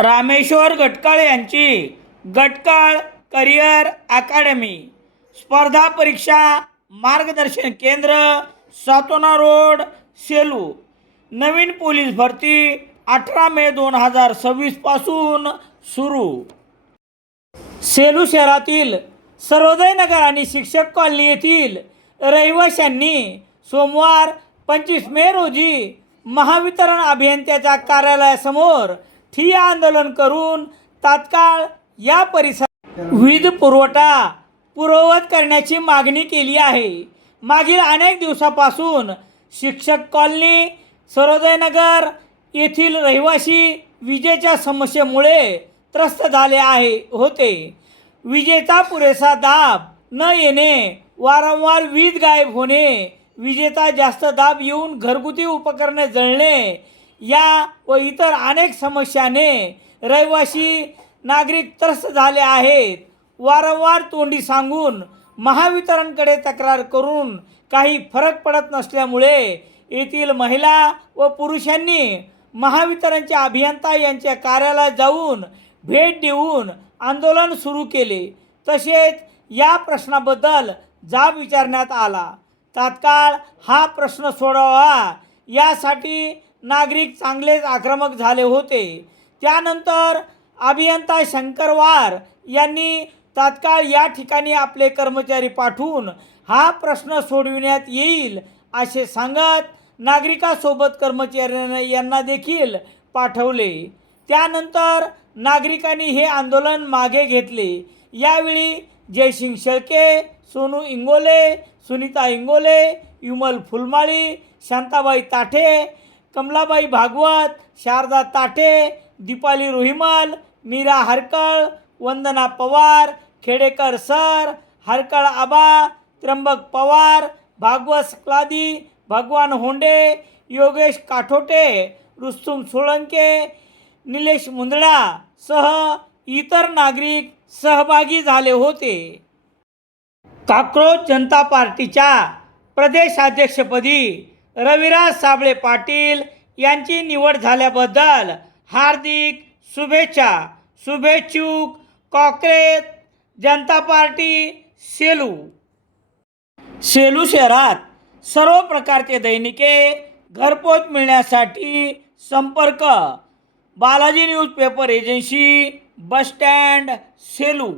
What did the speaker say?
रामेश्वर गटकाळ यांची गटकाळ करिअर अकादमी स्पर्धा परीक्षा मार्गदर्शन केंद्र, सातोना रोड, सेलू. नवीन पोलीस भरती 18 मे 2026 पासून सुरू. सेलू शहरातील सर्वोदय नगर आणि शिक्षक कॉलनी येथील रहिवाशांनी सोमवार 25 मे रोजी महावितरण अभियंत्याच्या कार्यालयासमोर ठिय्या आंदोलन करून तात्काळ या परिसरात वीज पुरवठा पूर्ववत करण्याची मागणी केली आहे. मागील अनेक दिवसापासून शिक्षक कॉलनी, सर्वोदय नगर येथील रहिवासी विजेच्या समस्येमुळे त्रस्त झाले होते. विजेचा पुरेसा दाब न येणे, वारंवार वीज गायब होणे, विजेचा जास्त दाब येऊन घरगुती उपकरणे जळणे या व इतर अनेक समस्याने रहिवासी नागरिक त्रस्त झाले आहेत. वारंवार तोंडी सांगून महावितरणकडे तक्रार करून काही फरक पडत नसल्यामुळे येथील महिला व पुरुषांनी महावितरणचे अभियंता यांच्या कार्यालयात जाऊन भेट देऊन आंदोलन सुरू केले. तसेच या प्रश्नाबद्दल जाब विचारण्यात आला. तात्काळ हा प्रश्न सोडवावा यासाठी नागरिक चांगलेच आक्रमक झाले होते. त्यानंतर अभियंता शंकर वार यांनी तात्काळ या ठिकाणी आपले कर्मचारी पाठवून हा प्रश्न सोडविण्यात येईल असे सांगत नागरिकांसोबत कर्मचाऱ्यांना यांना देखील पाठवले. त्यानंतर नागरिकांनी हे आंदोलन मागे घेतले. यावेळी जयसिंग शेळके, सोनू इंगोले, सुनीता इंगोले, विमल फुलमाळी, शांताबाई ताठे, कमलाबाई भागवत, शारदा ताठे, दीपाली रोहिमल, मीरा हरकळ, वंदना पवार, खेडेकर सर, हरकळ आबा, त्र्यंबक पवार, भागवत सकलादी, भगवान होंडे, योगेश काठोटे, रुस्तुम सोळंके, निलेश मुंदडा सह इतर नागरिक सहभागी झाले होते. काक्रोच जनता पार्टीच्या प्रदेशाध्यक्षपदी रविराज साबळे पाटील यांची निवड झाल्याबद्दल हार्दिक शुभेच्छा. शुभेच्छुक काँग्रेस जनता पार्टी सेलू. सेलू शहरात सर्व प्रकारचे दैनिके घरपोच मिळण्यासाठी संपर्क Balaji newspaper agency, bus stand, Selu.